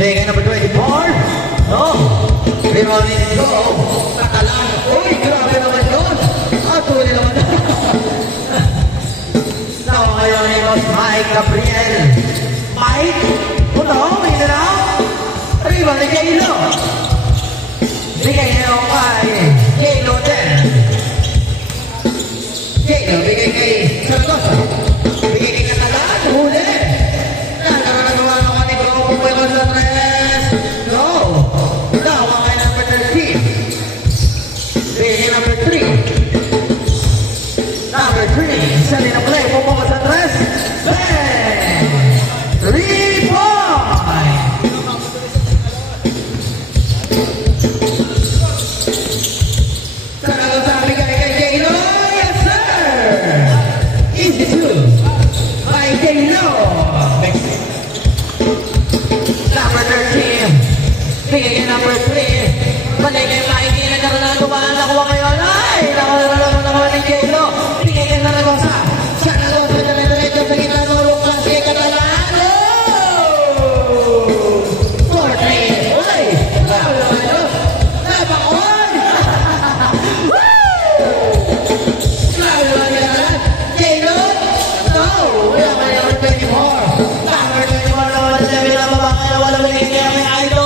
Taking number 24. No. Pero minutes go. Nakalang. Uy, grabe naman yun. Tuloy naman. Now, ngayon ay mas Mike Gabriel. Mike? Puno, may nalaw. Arriba ni J-Lo. Bigay nyo kay J-Lo din. J-Lo, bigay kay Santoso. Bigay kay Catalan. Huli. Nagawa naman ni Gropo Puego sa 3. No. Nawa kay number 13. Bigay number 3. Number 3. Sali na play. Pupo sa 3. Bang! 3 points. Bigay number 3. Balik yung Mikey na nakuha ngayon. Ay! Nakuha ng J-Lo. Bigay yung Naragosa. Siya Naragosa na rin-diretso sa gitna ng Ruklas kay Catalan. Oh! 4-3. Uy! Napakon! Woo! Grabe naman yan. J-Lo? No! Wala ka naman 24. Number 24 naman na sabi na mabaka na wala maligay kaya may idol.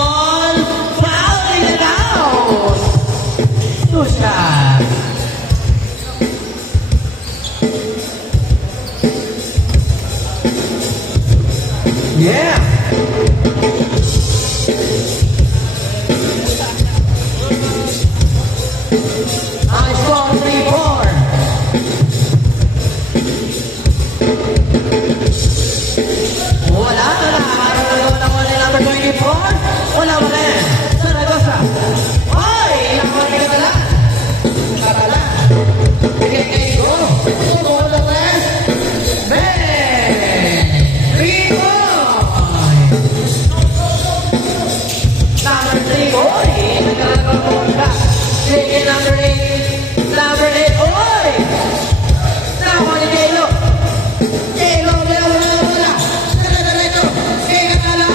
Yeah. Nice ball, 3-4. Wala na. Nakaroon na wala number 24. Wala mo na yan. Zaragoza. Ay! Nakuha ka na lang. Katala. Bigay kayo go. Tumo na rest. Bang! 3-4. Number 3, oy! Nagkaroon ka. Sige, number 8. Number 8, oy! Nakuha ni J-Lo. J-Lo, wala. Dito. Sige, Katala.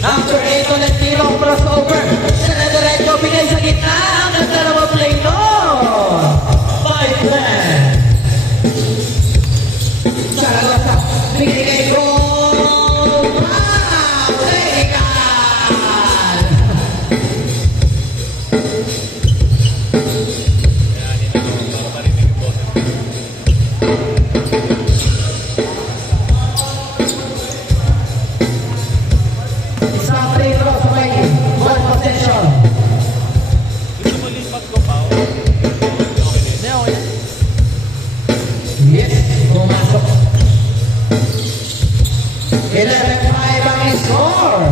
Number 8 ulit tiro, crossover. Diretso, bigay sa gitna. Ang ganda naman play nun. 5-10. Zaragoza, bigay kay Gold. Wow! Technical! Yes, pumasok. 11-5 ang score.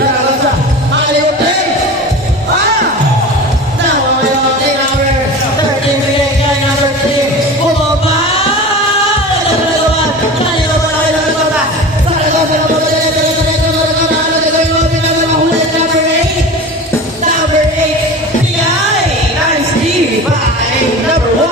Zaragoza, Hollywood play. Now, number 13, bigay kay number 3. Bumaba! Zaragoza na po. Number 8, bigay. Nice D by number 1.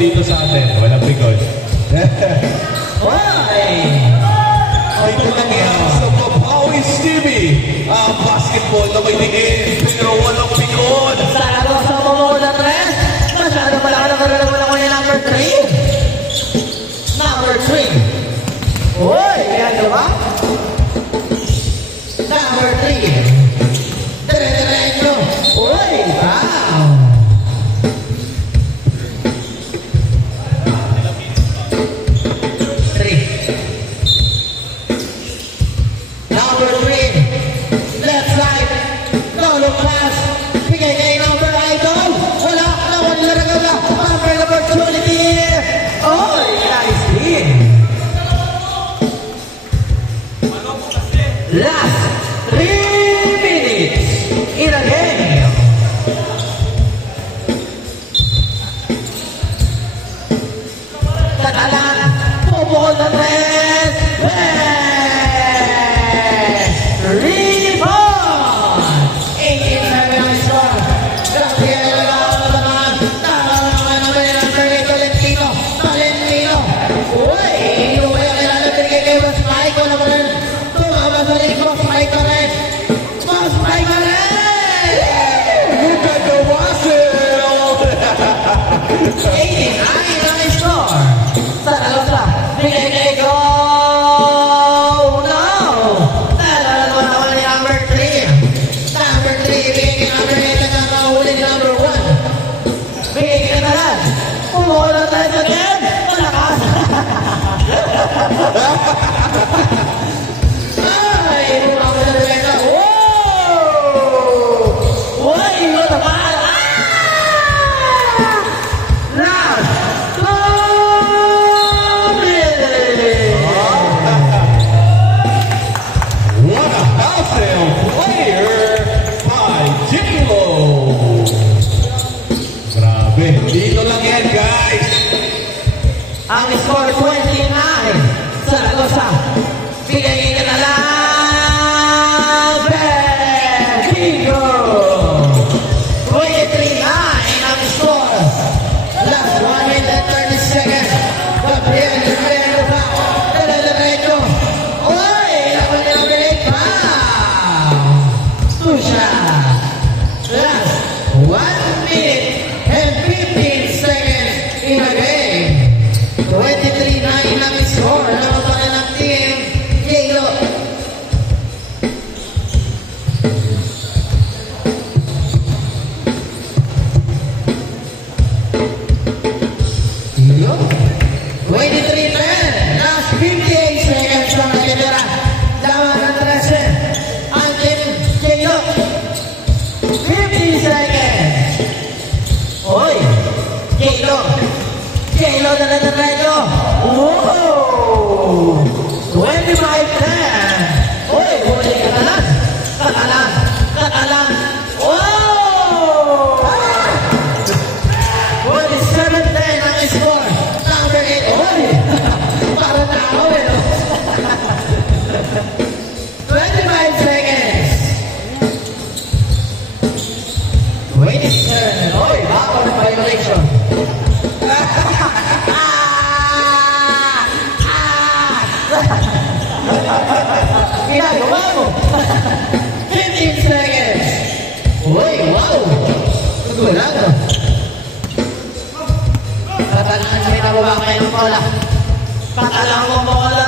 dito sa atin. Walang pikon. Ito lang yan sa Papawis TV. Basketball na may diin, pero walang pikon. Sana ko sa Mamola 3. Masyado pala ka nakaralaman ako yung number 3. Number 3. Uy, yan diba? Number 3. Dire-diretso. Uy, wow. Number 3. Left side. No pass. Bigay kay number idol. Wala na, wala na gala. Number opportunity. Oh, nice hit. Last 3 minutes in a game. Tatalan. Pupukol na tres. Rebound! 18-7 ang score. Grabe ang nagawa na naman. Nakakalaman naman yung number 8, Valentino. Valentino. Uy, hindi mo kaya kilalabir kay Mas Mike. Wala mo rin. Tumama sa rin. Mas Mike ka rin. Mas Mike ka rin! Look at the Russell! 89 ang score. Sa kalasa. Bigay kay Go! Wala tayo sa game! Malakas! Ay! Muna ko sa rebeta! Wow! Uy! Ito na pa! Last 2 minutes! What a hustle player by J-Lo! Grabe, dito lang yan, guys. Ang score 29 sa Lagosa. Bigay ka na lang. Bendigo. 23-9 ang score. Last 1 minute 30 seconds. Gabriel Rivero pa. Dire-diretso. Uy! Naman nila break pa. Susha. Last 1 minute and 15 seconds in a game. 23-9 ang score. Naman pa rin ang team. J-Lo. J-Lo. 23-10. Last 58 seconds ang natitira. Lawan ng 13. Ang team J-Lo. 50 seconds. Oy! J-Lo! J-Lo na diretso! Wow! 25-10! Oy! Huli ka na lang! Katalan! Katalan! Wow! 27-10 ang score! Number 8! Oy! Para tao eh! 25 seconds! Wait, oy, bawal ng violation. Ginagawa mo. 15 seconds. Uy, wow. Nagulang. Tatalangan sa pinababa kayo ng bola. Tatalangan mo bola.